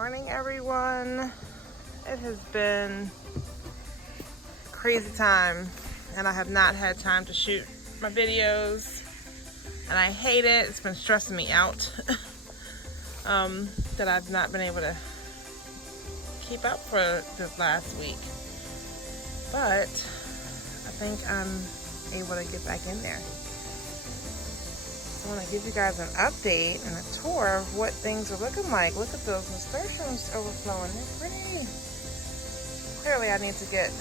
Morning, everyone. It has been crazy time and I have not had time to shoot my videos and I hate it. It's been stressing me out that I've not been able to keep up for this last week, but I think I'm able to get back in there. I want to give you guys an update and a tour of what things are looking like. Look at those nasturtiums overflowing. They're pretty. Clearly I need to get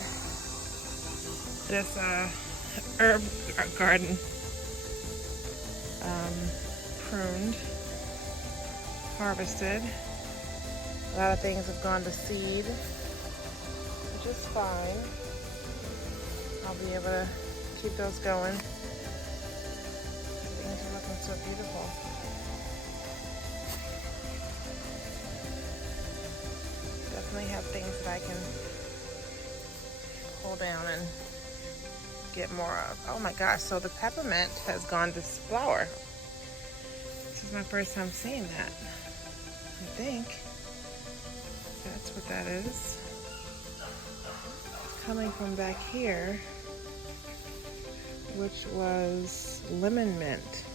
this herb garden pruned, harvested. A lot of things have gone to seed, which is fine. I'll be able to keep those going. Things are looking so beautiful. Definitely have things that I can pull down and get more of. Oh my gosh, so the peppermint has gone to flower. This is my first time seeing that. I think that's what that is. Coming from back here, which was lemon mint.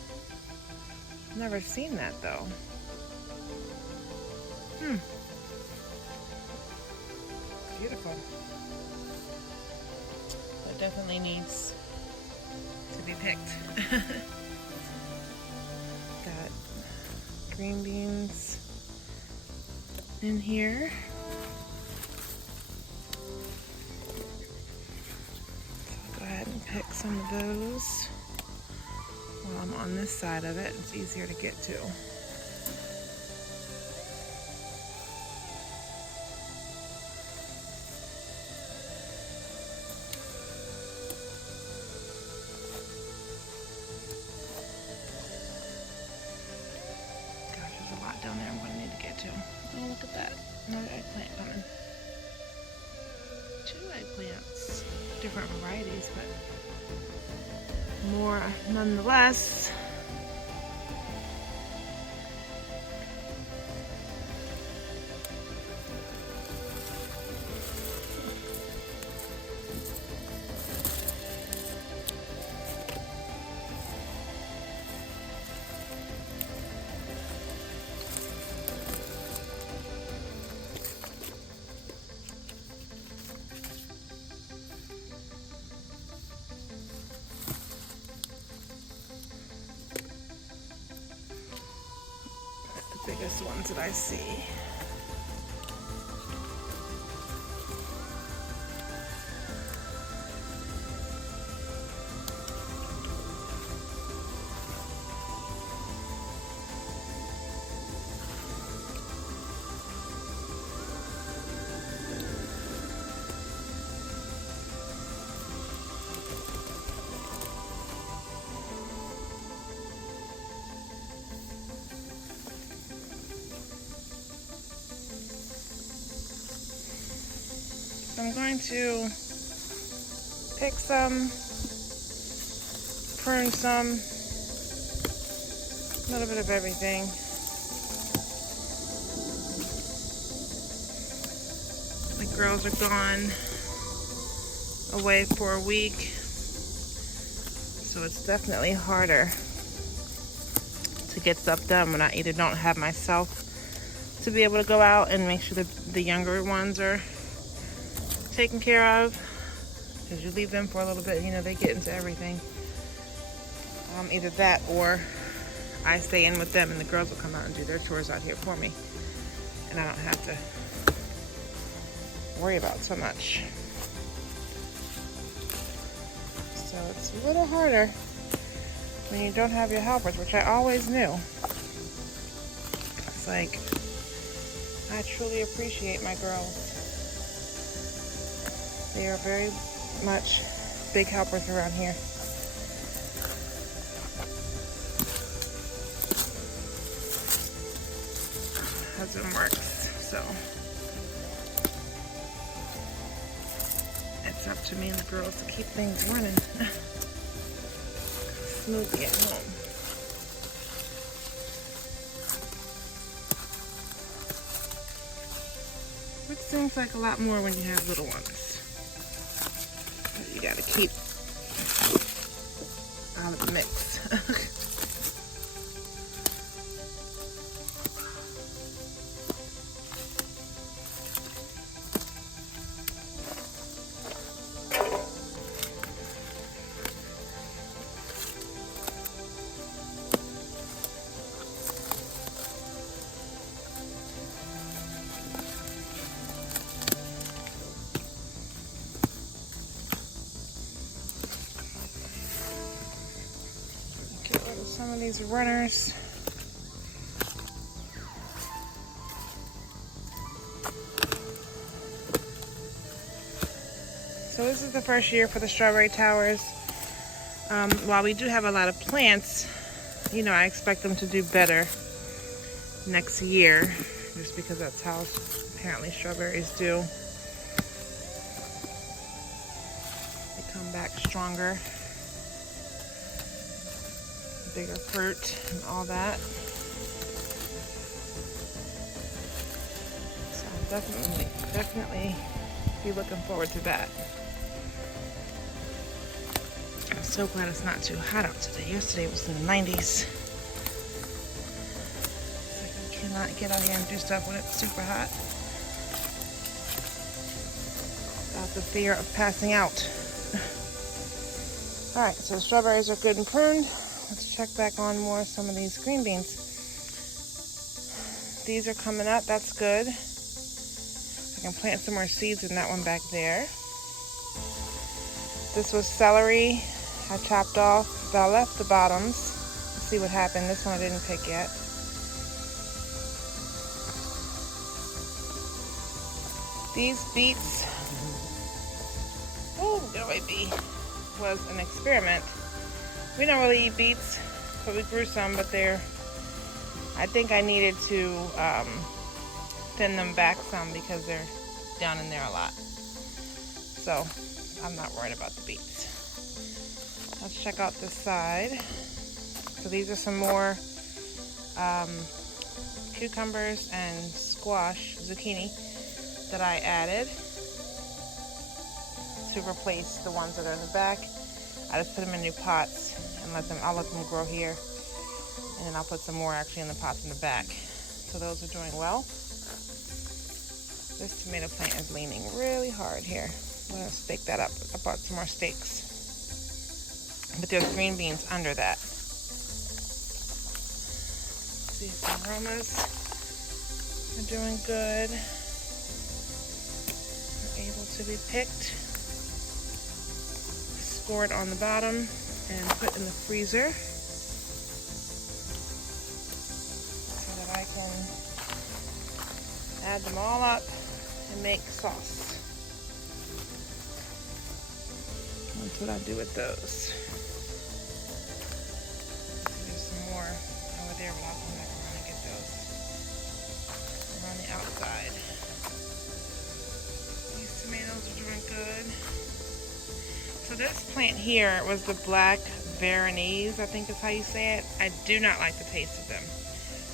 Never seen that though. Beautiful. It definitely needs to be picked. Got green beans in here. Go ahead and pick some of those while I'm on this side of it. It's easier to get to. Gosh, there's a lot down there I'm going to need to get to. Oh, look at that. Another eggplant coming. 2 eggplants. Different varieties, but more nonetheless. Biggest ones that I see. I'm going to pick some, prune some, a little bit of everything. The girls are gone away for a week, so it's definitely harder to get stuff dwhen I either don't have myself to be able to go out and make sure that the younger ones are taken care of, because you leave them for a little bit, you know, they get into everything. Either that or I stay in with them and the girls will come out and do their chores out here for me, and I don't have to worry about so much. So it's a little harder when you don't have your helpers, which I always knew. It's like, I truly appreciate my girls. They are very much big helpers around here. Husband works, so it's up to me and the girls to keep things running smoothly at home. Seems like a lot more when you have little ones. But you gotta keep out of the mix. Get rid of some of these runners. So this is the first year for the strawberry towers. While we do have a lot of plants, you know, I expect them to do better next year, just because that's how apparently strawberries do. They come back stronger, bigger fruit and all that. So I'll definitely be looking forward to that. I'm so glad it's not too hot out today. Yesterday it was in the 90s. I cannot get out here and do stuff when it's super hot without the fear of passing out. Alright, so the strawberries are good and pruned. Let's check back on some of these green beans. These are coming up, that's good. I can plant some more seeds in that one back there. This was celery. I chopped off, but I left the bottoms. Let's see what happened. This one I didn't pick yet. These beets, oh, get away bee, was an experiment. We don't really eat beets, but we grew some, but I think I needed to thin them back some because they're down in there a lot. So I'm not worried about the beets. Let's check out this side. So these are some more cucumbers and zucchini that I added to replace the ones that are in the back. I just put them in new pots and I'll let them grow here. And then I'll put some more actually in the pots in the back. So those are doing well. This tomato plant is leaning really hard here. I'm gonna stake that up. I bought some more stakes. But there's green beans under that. See if the aromas are doing good. They're able to be picked, scored on the bottom, and put in the freezer so that I can add them all up and make sauce. That's what I do with those. There's some more over there, but I'll come back around and get those around the outside. These tomatoes are doing good. So this plant here was the black Veronese, I think is how you say it. I do not like the taste of them.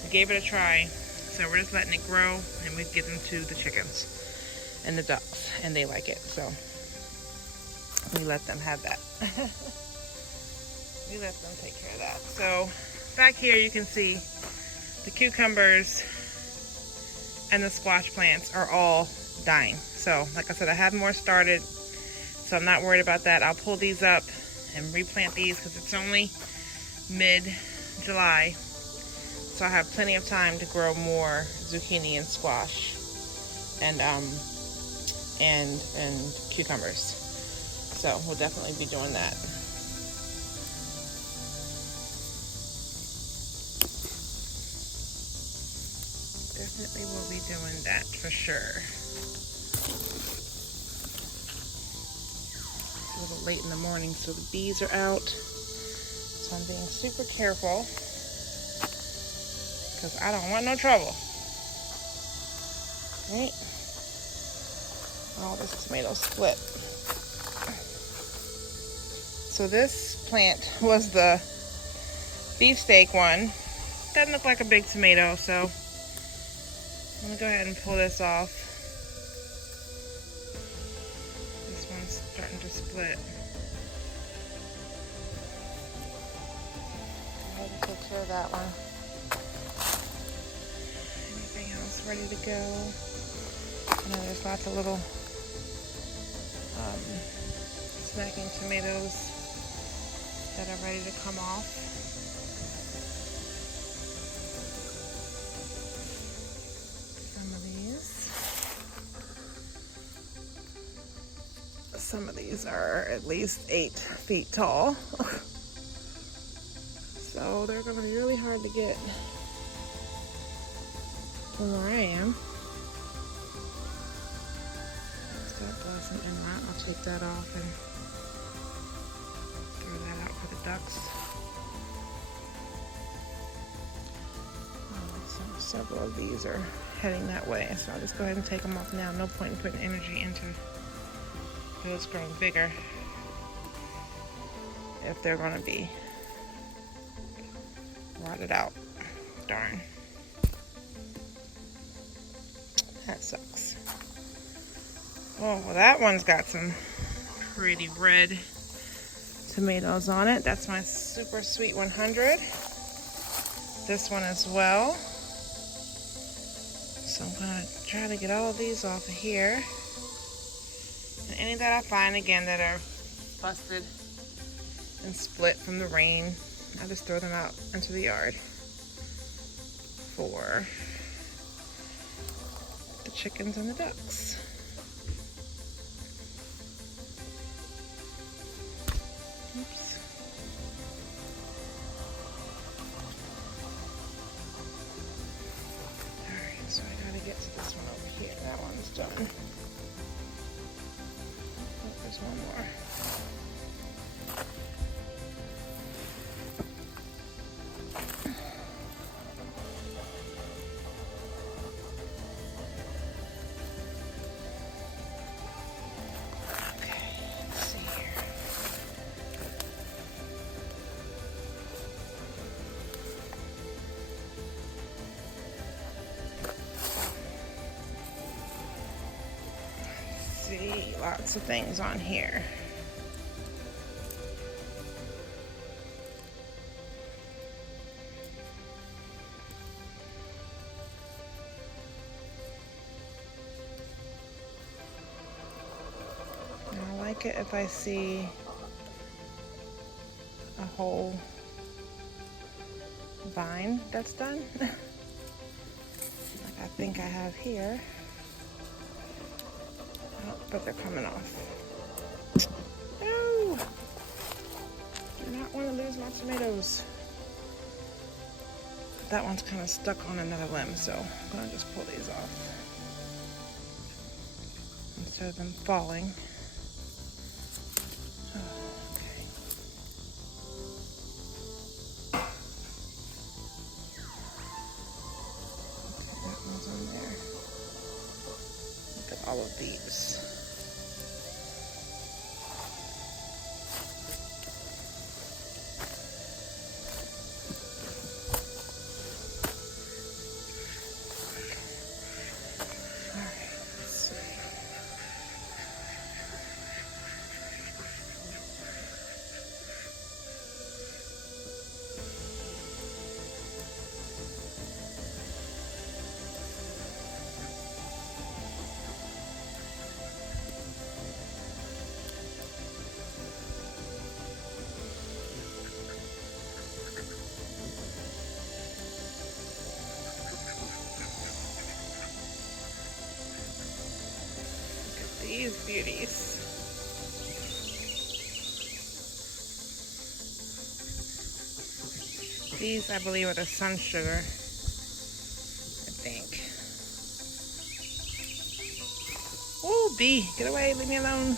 We gave it a try, so we're just letting it grow, and we give them to the chickens and the ducks, and they like it, so we let them have that. We let them take care of that. So back here you can see the cucumbers and the squash plants are all dying. So like I said, I have more started, so I'm not worried about that. I'll pull these up and replant these because it's only mid-July, so I have plenty of time to grow more zucchini and squash and cucumbers. So we'll definitely be doing that. Definitely will be doing that for sure. It's a little late in the morning, so the bees are out. So I'm being super careful because I don't want no trouble. Right? Oh, this tomato split. So this plant was the beefsteak one. Doesn't look like a big tomato, so I'm gonna go ahead and pull this off. starting to split. Go ahead and take care of that one. Anything else ready to go? I know there's lots of little snacking tomatoes that are ready to come off. Some of these are at least 8 feet tall. So they're gonna be really hard to get from where I am. That blossom in that. I'll take that off and throw that out for the ducks. Several of these are heading that way, so I'll just go ahead and take them off now. No point in putting energy into those growing bigger if they're going to be rotted out. Darn. That sucks. Oh, well, that one's got some pretty red tomatoes on it. That's my Super Sweet 100. This one as well. So I'm going to try to get all of these off of here. And any that I find, again, that are busted and split from the rain, I just throw them out into the yard for the chickens and the ducks. Oops. Alright, so I gotta get to this one over here. That one's done. Oh, there's one more. Lots of things on here. I like it if I see a whole vine that's done, like I think I have here. But they're coming off. No! Do not want to lose my tomatoes. That one's kind of stuck on another limb, so I'm going to just pull these off instead of them falling. Oh, okay. Okay, that one's on there. Look at all of these. These beauties. These, I believe, are the sun sugar, I think. Oh, bee, get away, leave me alone.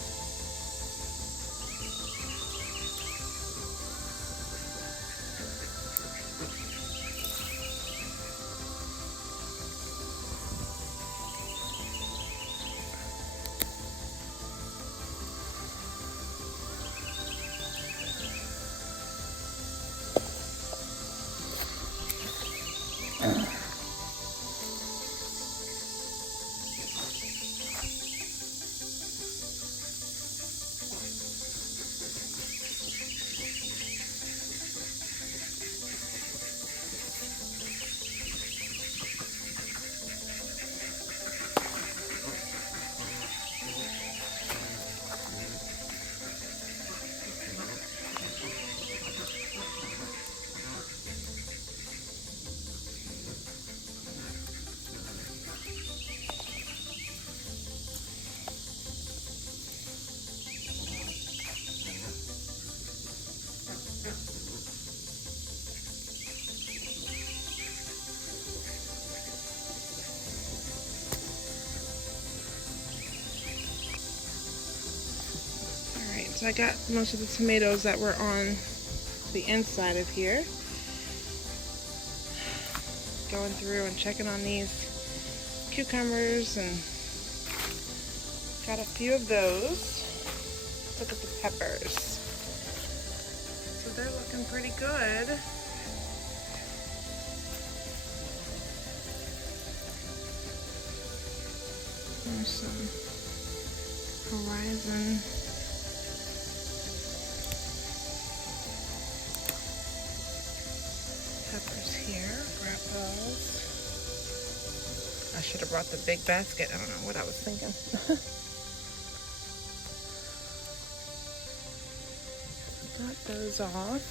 So I got most of the tomatoes that were on the inside of here. Going through and checking on these cucumbers, and got a few of those. Look at the peppers. So they're looking pretty good. There's some horizon peppers here. Grab those. I should have brought the big basket. I don't know what I was thinking. Got those off.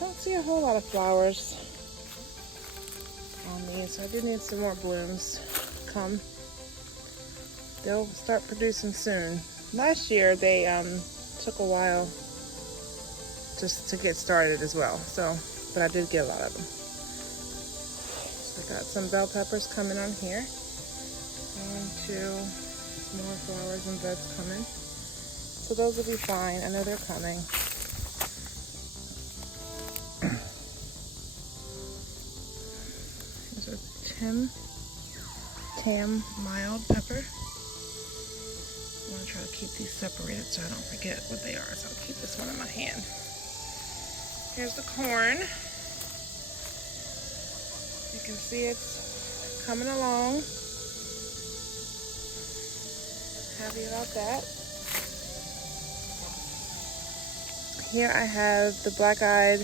Don't see a whole lot of flowers on these. I do need some more blooms come. They'll start producing soon. Last year they took a while just to get started as well. So, but I did get a lot of them. So I got some bell peppers coming on here. 1, 2 more flowers and buds coming. So those will be fine. I know they're coming. Here's a tam mild pepper. I'm gonna try to keep these separated so I don't forget what they are. So I'll keep this one in my hand. Here's the corn. You can see it's coming along. Happy about that. Here I have the black-eyed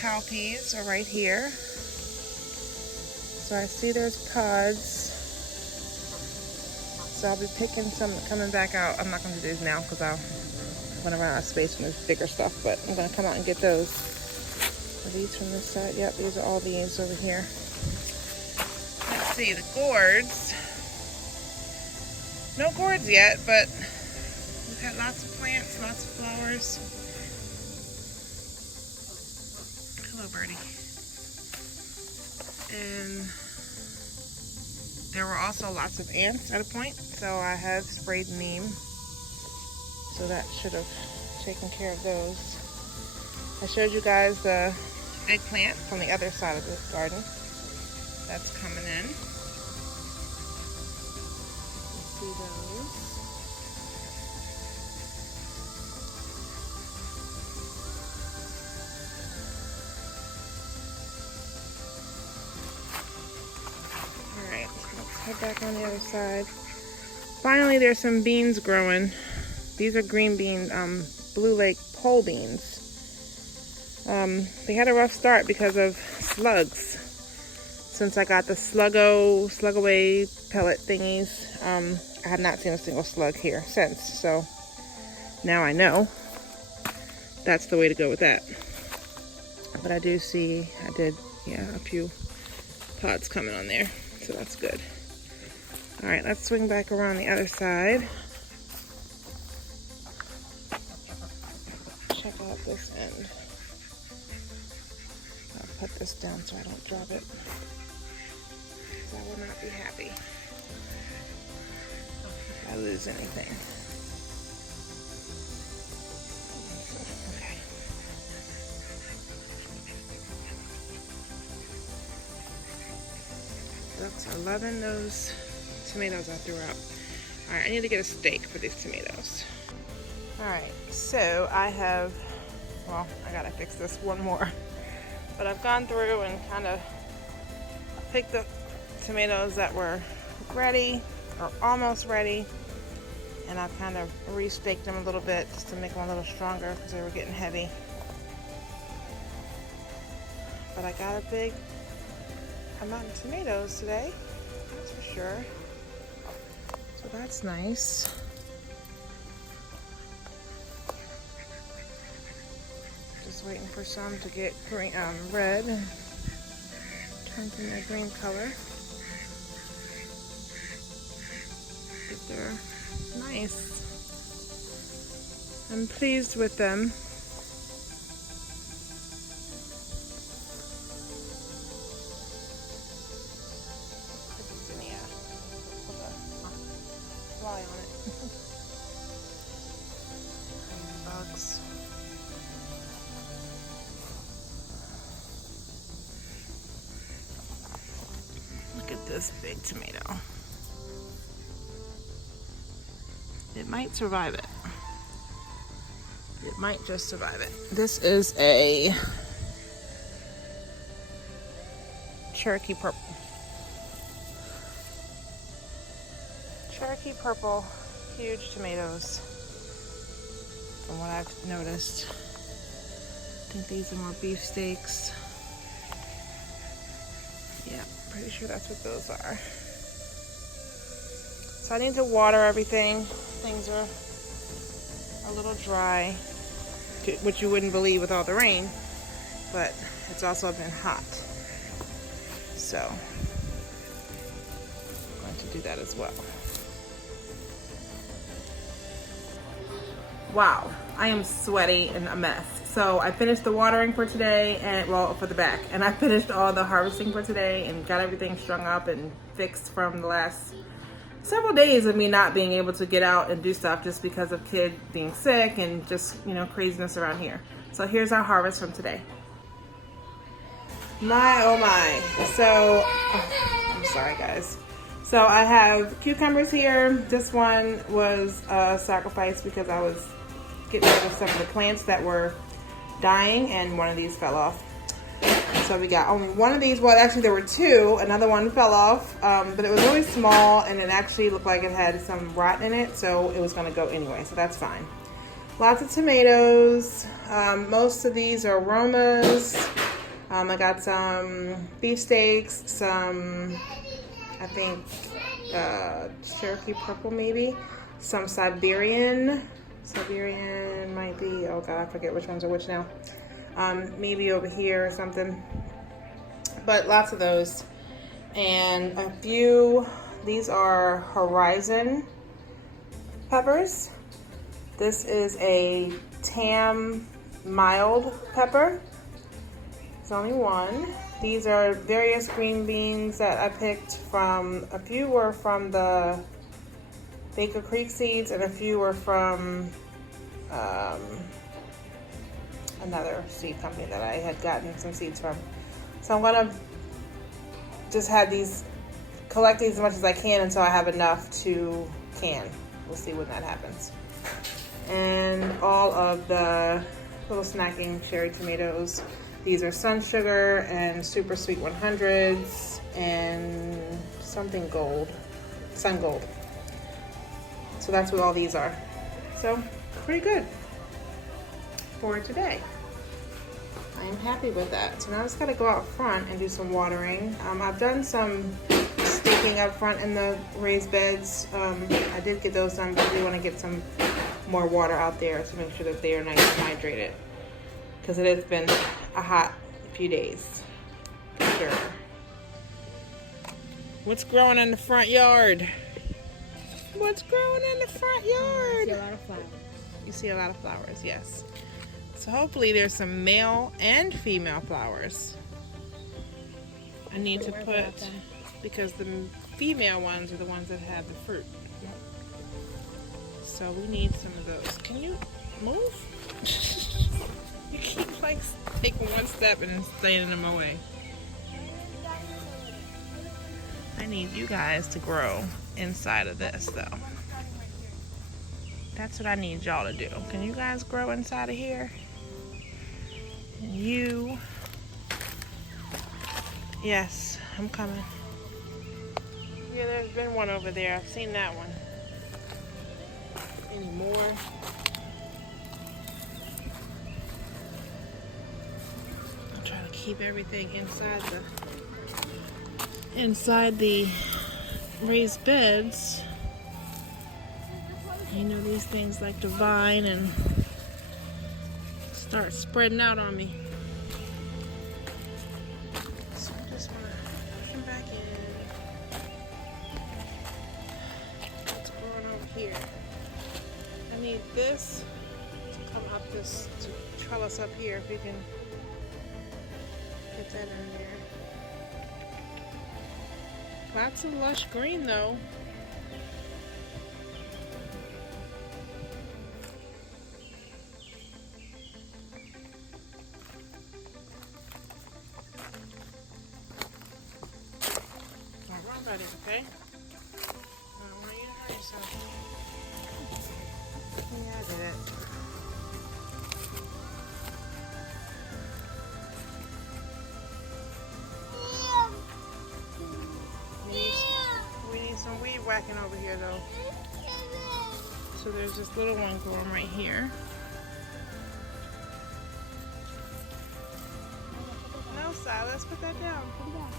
cowpeas are right here. So I see there's pods. So I'll be picking some coming back out. I'm not going to do these now because I'm going to run out of space when there's bigger stuff, but I'm going to come out and get those. Are these from this side? Yep, these are all these over here. Let's see, the gourds. No gourds yet, but we've had lots of plants, lots of flowers. Hello, birdie. And there were also lots of ants at a point, so I have sprayed neem. So that should have taken care of those. I showed you guys the eggplant from the other side of the garden. That's coming in. See those. Alright, let's head back on the other side. Finally, there's some beans growing. These are green bean, Blue Lake pole beans. They had a rough start because of slugs. Since I got the slug away pellet thingies, I have not seen a single slug here since. So now I know that's the way to go with that. But I do see, a few pods coming on there. So that's good. All right, let's swing back around the other side. Check out this end. I'll put this down so I don't drop it. I will not be happy if I lose anything. Okay. Ducks are loving those tomatoes I threw out. Alright, I need to get a stake for these tomatoes. Alright, so I gotta fix this one more. But I've gone through and kind of picked the tomatoes that were ready or almost ready, and I've kind of re-staked them a little bit just to make them a little stronger because they were getting heavy. But I got a big amount of tomatoes today, that's for sure. So that's nice. Just waiting for some to get green, red and turn from their green color. But they're nice. I'm pleased with them. this big tomato. It might survive it. It might just survive it. This is a Cherokee purple. Cherokee purple, huge tomatoes. From what I've noticed. I think these are more beefsteaks. Yeah, pretty sure that's what those are. So I need to water everything. Things are a little dry, which you wouldn't believe with all the rain, but it's also been hot. So I'm going to do that as well. Wow, I am sweaty and a mess. So I finished the watering for today, and well, for the back, and I finished all the harvesting for today and got everything strung up and fixed from the last several days of me not being able to get out and do stuff just because of kid being sick and just, you know, craziness around here. So here's our harvest from today. My, oh my. So, I'm sorry guys. So I have cucumbers here. This one was a sacrifice because I was getting rid of some of the plants that were dying and one of these fell off. So we got only one of these. Well, actually there were two. Another one fell off, but it was really small and it actually looked like it had some rot in it, so it was going to go anyway, so that's fine. Lots of tomatoes. Most of these are aromas. I got some beefsteaks, some, I think, Cherokee purple maybe, some Siberian might be, oh god, I forget which ones are which now. Maybe over here or something, but lots of those. And a few, these are Horizon peppers. This is a Tam mild pepper. There's only one. These are various green beans that I picked from, a few were from the Baker Creek seeds and a few were from another seed company that I had gotten some seeds from. So I'm gonna just have these, collect these as much as I can until I have enough to can. We'll see when that happens. And all of the little snacking cherry tomatoes. These are Sun Sugar and Super Sweet 100s and something gold, Sun Gold. So that's what all these are. So pretty good for today. I am happy with that. So now I just gotta go out front and do some watering. I've done some staking up front in the raised beds. I did get those done, but I do want to get some more water out there to make sure that they are nice and hydrated, because it has been a hot few days, for sure. What's growing in the front yard? What's growing in the front yard? I see a lot of flowers. You see a lot of flowers, yes. So hopefully there's some male and female flowers. I need to put, because the female ones are the ones that have the fruit. So we need some of those. Can you move? You keep like taking one step and then staying in my way. I need you guys to grow inside of this though. That's what I need y'all to do. Can you guys grow inside of here? And you. Yes, I'm coming. Yeah, there's been one over there. I've seen that one. Any more? I'll try to keep everything inside the raised beds. You know, these things like to vine and start spreading out on me. So I just want to push them back in. What's growing over here? I need this to come up this, to trellis up here, if you can get that in there. Lots of lush green though. everybody, okay? I don't want you to hurt yourself. Yeah, I did it. We need some weed whacking over here, though. So there's this little one growing right here. No, Silas, put that down. Put it down.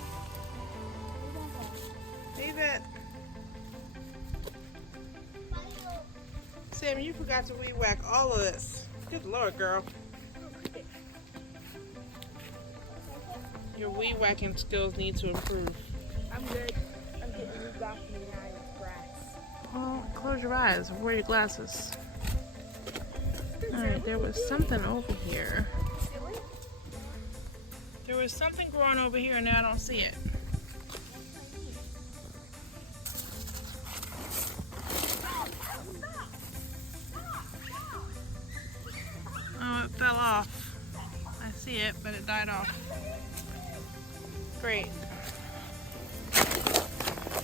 Leave it. Sam, you forgot to weed whack all of this. Good Lord, girl. Your weed whacking skills need to improve. I'm good. I'm getting weed whacking out of grass. Well, close your eyes. Wear your glasses. Alright, there was something over here. There was something growing over here and now I don't see it. Oh, it fell off. I see it, but it died off. Great.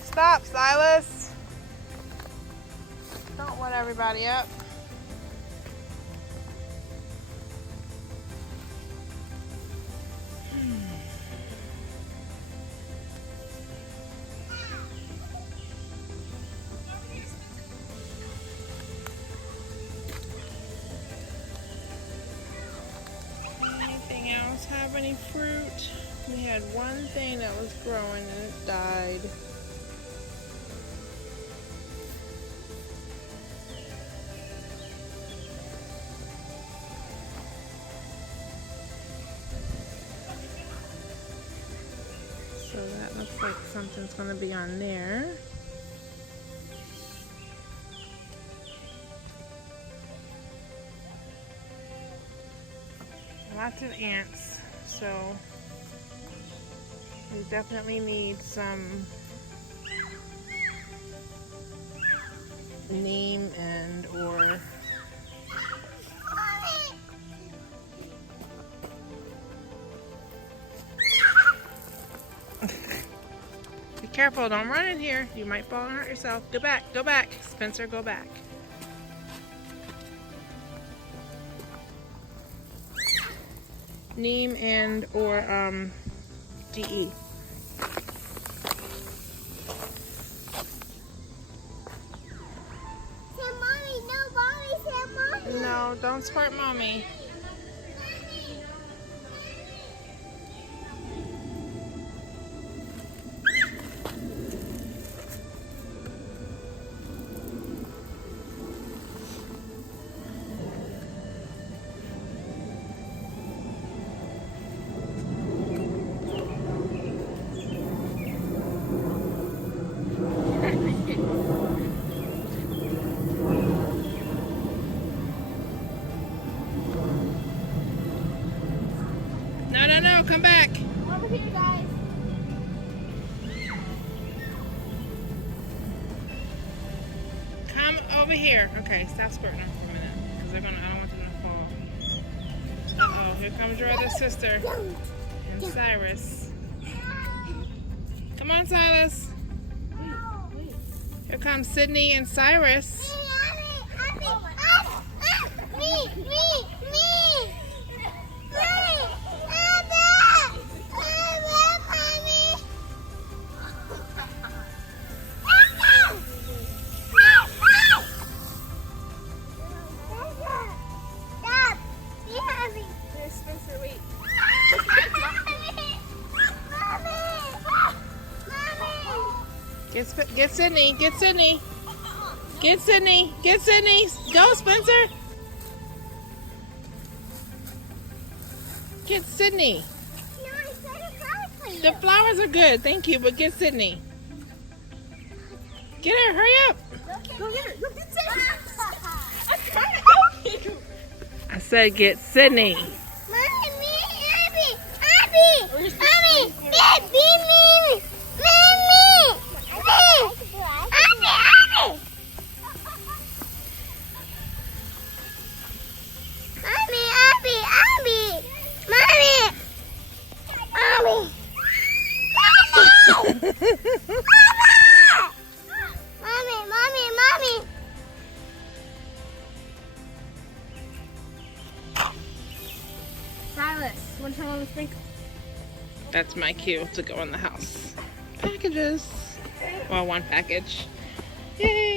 Stop, Silas. Don't wet everybody up. Anything else have any fruit? We had one thing that was growing and it died. So that looks like something's going to be on there. Lots of ants, so we definitely need some neem and or be careful, don't run in here. You might fall and hurt yourself. Go back, Spencer, go back. Neem and or DE. Say mommy, no, mommy, say mommy. No, don't squirt mommy. No, come back. Over here, guys. Come over here. Okay, stop squirting them for a minute. Because I don't want them to fall. Uh-oh, here comes your other sister. And Cyrus. Come on, Silas. Here comes Sydney and Cyrus. Get Sydney, get Sydney. Get Sydney, get Sydney. Go, Spencer. Get Sydney. The flowers are good, thank you, but get Sydney. Get her, hurry up. Go get her. Go get Sydney. I'm trying to help you. I said get Sydney. Mommy, me, Abby. Abby. Mommy, me, me. Mommy! this? You want to turn on the sprinkler? That's my cue to go in the house. Packages. Well, one package. Yay!